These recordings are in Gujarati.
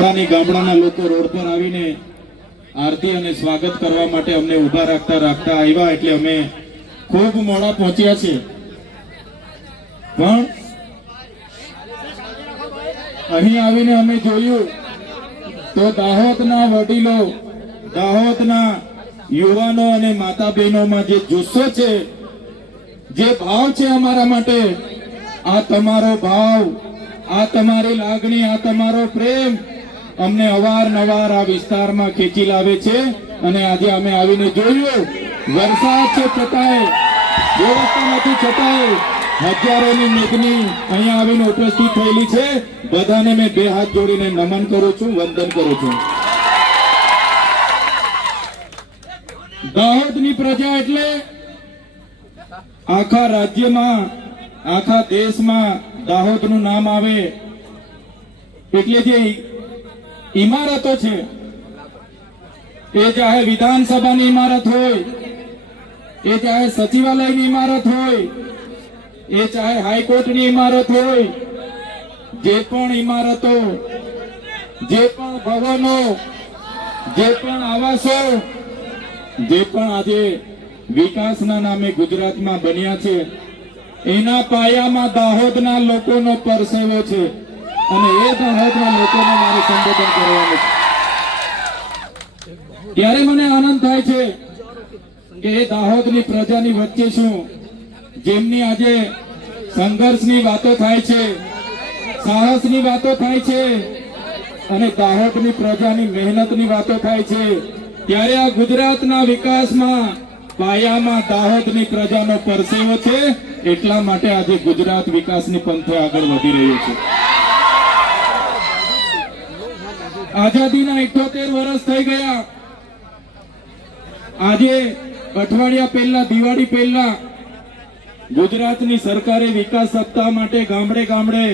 ગામડાના લોકો રોડ પર આવીને આરતી અને સ્વાગત કરવા માટે અમને ઊભા રાખતા આવ્યા એટલે અમે ખૂબ મોડા પહોંચ્યા છે. પણ અહીં આવીને અમે જોયું તો દાહોદના વડીલો, દાહોદના યુવાનો અને માતા બહેનોમાં જે જુસ્સો છે, જે ભાવ છે અમારા માટે, આ તમારો ભાવ, આ તમારી લાગણી, આ તમારો પ્રેમ અમને અવારનવાર આ વિસ્તારમાં ખેંચી લાવે છે. અને આજે અમે આવીને જોયું, વરસાદ છે છતાંય, વ્યવસ્થા નથી છતાંય હજારોની મેદની અહીંયા આવીને ઉપસ્થિત થયેલી છે. બધાને મેં બે હાથ જોડીને નમન કરું છું, વંદન કરું છું. દાહોદની પ્રજા એટલે આખા રાજ્યમાં, આખા દેશમાં દાહોદનું નામ આવે એટલે જે ઇમારતો છે, એ ચાહે વિધાનસભાની ઇમારત હોય, એ ચાહે સચિવાલયની ઇમારત હોય, એ ચાહે હાઈકોર્ટની ઇમારત હોય, જે પણ ઇમારતો, જે પણ ભવનો, જે પણ આવાસો, જે પણ આજે વિકાસના નામે ગુજરાતમાં બન્યા છે, એના પાયામાં દાહોદના લોકોનો પરસેવો છે. અને એ દાહોદના લોકોને મારે સંબોધન કરવાનું છે. ત્યારે મને આનંદ થાય છે કે એ દાહોદની પ્રજાની વચ્ચે શું, જેમની આજે સંઘર્ષની વાતો થાય છે, સાહસની વાતો થાય છે અને દાહોદની પ્રજાની મહેનતની વાતો થાય છે, ત્યારે આ ગુજરાતના વિકાસમાં પાયામાં દાહોદની પ્રજાનો પરસેવો છે. એટલા માટે આજે ગુજરાત વિકાસની પંથે આગળ વધી રહ્યું છે. આઝાદીના 78 વર્ષ થઈ ગયા. આજે અઠવાડિયા પહેલા, દિવાળી પહેલા ગુજરાતની સરકારે વિકાસ સપ્તાહ માટે ગામડે ગામડે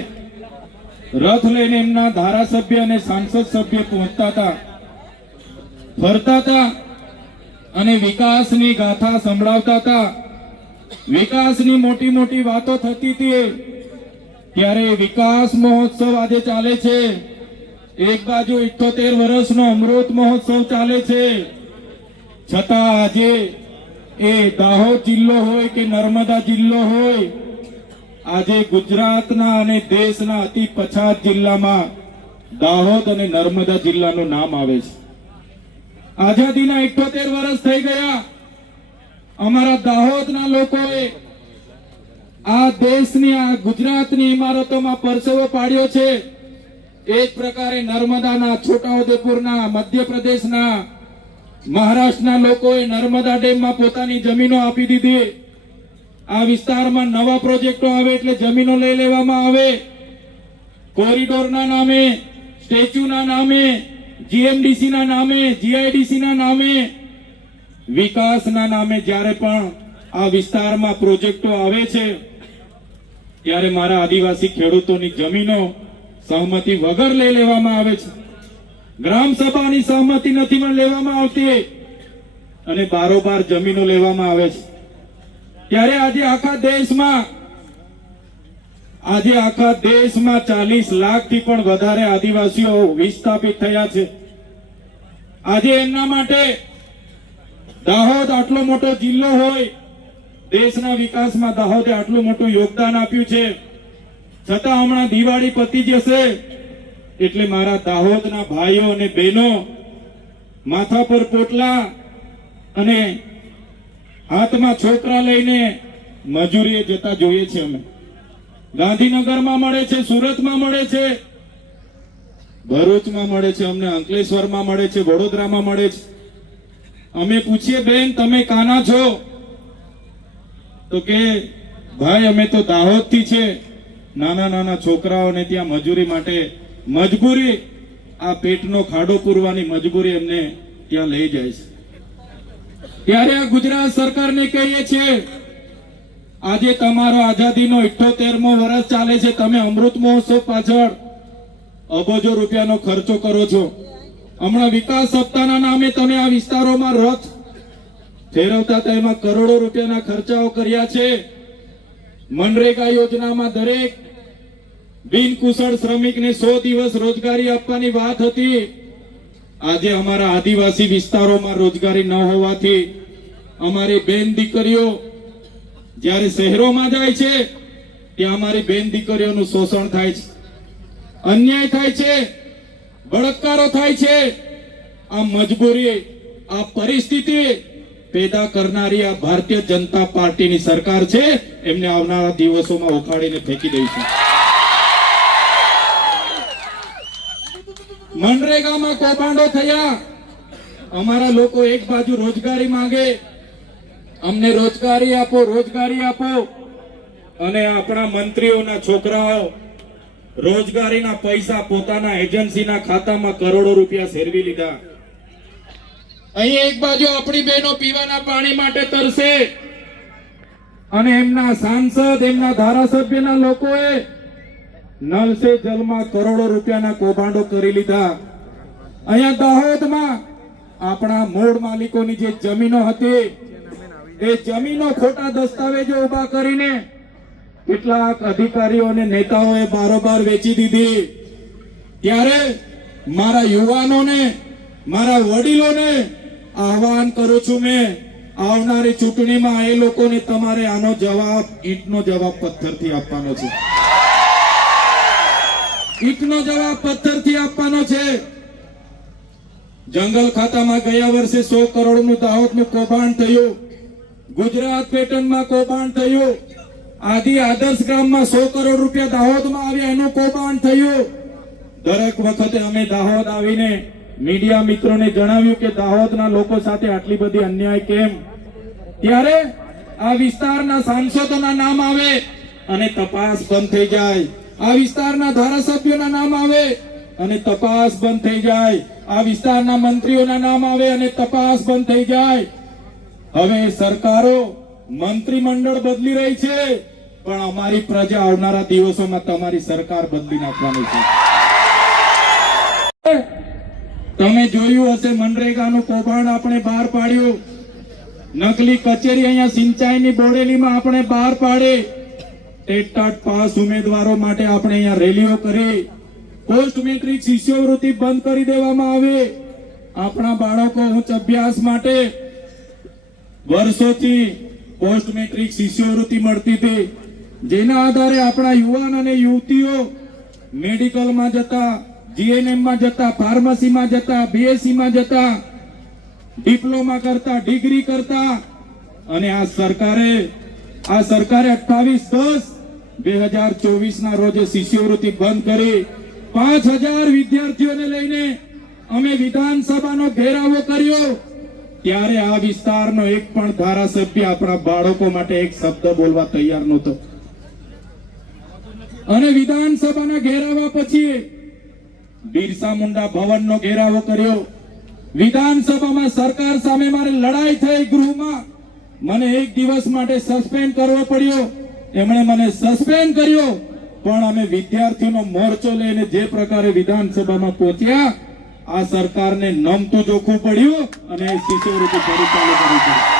રથ લઈને એમના ધારાસભ્ય અને સાંસદ સભ્ય પહોંચતા હતા, ફરતા હતા અને વિકાસની ગાથા સંભળાવતા હતા. વિકાસની મોટી મોટી વાતો થતી હતી. ત્યારે વિકાસ મહોત્સવ આજે ચાલે છે. એક બાજુ 78 વર્ષનો અમૃત મહોત્સવ ચાલે છે, છતાં આજે એ દાહોદ જિલ્લો હોય કે નર્મદા જિલ્લો હોય, આજે ગુજરાતના અને દેશના અતિ પછાત જિલ્લામાં દાહોદ અને નર્મદા જિલ્લાનું નામ આવે છે. આઝાદીના 78 વર્ષ થઈ ગયા. અમારા દાહોદના લોકોએ આ દેશની, આ ગુજરાતની ઇમારતોમાં પરસેવો પાડ્યો છે. એક પ્રકારે નર્મદાના, છોટાઉદેપુરના, મધ્યપ્રદેશના, મહારાષ્ટ્રના લોકોએ નર્મદા ડેમમાં પોતાની જમીનો આપી દીધી. આ વિસ્તારમાં નવા પ્રોજેક્ટો આવે એટલે જમીનો લઈ લેવામાં આવે. કોરિડોરના નામે, સ્ટેચ્યુના નામે, જીએમડીસીના નામે, જીઆઈડીસીના નામે, વિકાસના નામે જ્યારે પણ આ વિસ્તારમાં પ્રોજેક્ટો આવે છે, ત્યારે મારા આદિવાસી ખેડૂતોની જમીનો સહમતિ વગર લઈ લેવામાં આવે છે. ગ્રામ સભાની સહમતિ નથી પણ લેવામાં આવતી અને બારોબાર જમીનો લેવામાં આવે છે. ત્યારે આજે આખા દેશમાં 40 લાખથી પણ વધારે આદિવાસીઓ વિસ્થાપિત થયા છે. આજે એમના માટે દાહોદ આટલો મોટો જિલ્લો હોય, દેશના વિકાસમાં દાહોદે આટલું મોટું યોગદાન આપ્યું છે, છતાં હમણાં દિવાળી પતી જશે એટલે મારા દાહોદના ભાઈઓ અને બહેનો માથા પર પોટલા અને હાથમાં છોકરા લઈને મજૂરીએ જતા જોઈએ છે. અમે ગાંધીનગરમાં મળે છે, સુરતમાં મળે છે, ભરૂચમાં મળે છે, અમને અંકલેશ્વરમાં મળે છે, વડોદરામાં મળે છે. અમે પૂછીએ, બેન તમે કાના છો? તો કે ભાઈ અમે તો દાહોદથી છે. નાના નાના છોકરાઓને ત્યાં મજૂરી માટે, મજબૂરી, આ પેટનો ખાડો પૂરવાની મજબૂરી એમને ત્યાં લઈ જાય છે. ત્યારે આ ગુજરાત સરકારને કહીએ છીએ, આજે તમારો આઝાદીનો 78મો વર્ષ ચાલે છે. તમે અમૃત મહોત્સવ પાછળ અબજો રૂપિયાનો ખર્ચો કરો છો. હમણાં વિકાસ સપ્તાહના નામે તમે આ વિસ્તારોમાં રથ ફેરવતા હતા, એમાં કરોડો રૂપિયાના ખર્ચાઓ કર્યા છે. મનરેગા યોજનામાં દરેક બિનકુશળ શ્રમિકને 100 દિવસ રોજગારી આપવાની વાત હતી. આજે અમારા આદિવાસી વિસ્તારોમાં રોજગારી ન હોવાથી અમારી બેન દીકરીઓ જ્યારે શહેરોમાં જાય છે ત્યાં અમારી બેન દીકરીઓનું શોષણ થાય છે, અન્યાય થાય છે, બળાત્કારો થાય છે. આ મજબૂરી, આ પરિસ્થિતિ પેદા કરનારી આ ભારતીય જનતા પાર્ટીની સરકાર છે. એમને આવનારા દિવસોમાં ઉખાડીને ફેંકી દઈશું. મનરેગામાં કૌભાંડો થયા. અમારા લોકો એક બાજુ રોજગારી માંગે, અમને રોજગારી આપો, રોજગારી આપો, અને આપણા મંત્રીઓના છોકરાઓ રોજગારીના પૈસા પોતાના એજન્સીના ખાતામાં કરોડો રૂપિયા સેરવી લીધા. અહીં એક બાજુ આપણી બહેનો પીવાના પાણી માટે તરસે અને એમના સાંસદ, એમના ધારાસભ્યના લોકોએ નલ સે જલમાં કરોડો રૂપિયાના કૌભાંડો કરી લીધા. અહીંયા દાહોદમાં આપણા મૂળ માલિકોની જે જમીનો હતી એ જમીનો ખોટા દસ્તાવેજો ઉભા કરીને કેટલાક અધિકારીઓ અને નેતાઓએ બારોબાર વેચી દીધી. ત્યારે મારા યુવાનોને, મારા વડીલોને આહવાન કરું છું, મેં આવનારી ચૂંટણીમાં એ લોકોને તમારે આનો જવાબ, ઈંટનો જવાબ પથ્થરથી આપવાનો છે. ઈંટનો જવાબ પથ્થરથી આપવાનો છે. જંગલ ખાતામાં ગયા વર્ષે 100 કરોડનું દાહોદનું કૌભાંડ થયું. ગુજરાત પેટર્નમાં કૌભાંડ થયું. આદિ આદર્શ ગ્રામમાં 100 કરોડ રૂપિયા દાહોદમાં આવ્યા, એનું કૌભાંડ થયું. દરેક વખતે અમે દાહોદ આવીને મીડિયા મિત્રોને જણાવ્યું કે દાહોદના લોકો સાથે આટલી બધી અન્યાય કેમ. ત્યારે આ વિસ્તારના સાંસદોના નામ આવે અને તપાસ બંધ થઈ જાય. આ વિસ્તારના ધારાસભ્યોના નામ આવે અને તપાસ બંધ થઈ જાય. આ વિસ્તારના મંત્રીઓના નામ આવે અને તપાસ બંધ થઈ જાય. હવે સરકારો, મંત્રીમંડળ બદલી રહી છે, પણ અમારી પ્રજા આવનારા દિવસોમાં તમારી સરકાર બદલી નાખવાની છે. તમે જોયું હશે મનરેગાનું કૌભાંડ આપણે બહાર પાડ્યું. નકલી કચેરી અહીંયા સિંચાઈની બોડેલીમાં આપણે બહાર પાડી. ટેટ પાસ ઉમેદવારો માટે આપણે અહીંયા રેલીઓ કરી. પોસ્ટ મેટ્રિક શિષ્યવૃત્તિ બંધ કરી દેવામાં આવી. આપણા બાળકો ઉચ્ચ અભ્યાસ માટે વર્ષોથી પોસ્ટ મેટ્રિક શિષ્યવૃત્તિ મળતી હતી, જેના આધારે આપણા યુવાન અને યુવતીઓ મેડિકલમાં જતા, જીએનએમમાં જતા, ફાર્મસીમાં જતા, બીએસસીમાં જતા, ડિપ્લોમા કરતા, ડિગ્રી કરતા. અને આ સરકારે 28/10/2024 ના રોજે શિષ્યવૃત્તિ બંધ કરી 5000 વિદ્યાર્થીઓને લઈને અમે વિધાનસભાનો ઘેરાવો કર્યો. ત્યારે આ વિસ્તારનો એક પણ ધારાસભ્ય આપણા બાળકો માટે એક શબ્દ બોલવા તૈયાર નહોતો. અને વિધાનસભાના ઘેરાવા પછી બિરસા મુંડા ભવનનો ઘેરાવો કર્યો. વિધાનસભામાં સરકાર સામે મારે લડાઈ થઈ. ગૃહમાં મને એક દિવસ માટે સસ્પેન્ડ કરવો પડ્યો. એમણે મને સસ્પેન્ડ કર્યો, પણ અમે વિદ્યાર્થીઓનો મોરચો લઈને જે પ્રકારે વિધાનસભામાં પહોંચ્યા, આ સરકારને નમતું જોખવું પડ્યું અને શિષ્યવૃત્તિ ફરી ચાલુ કરવી પડી.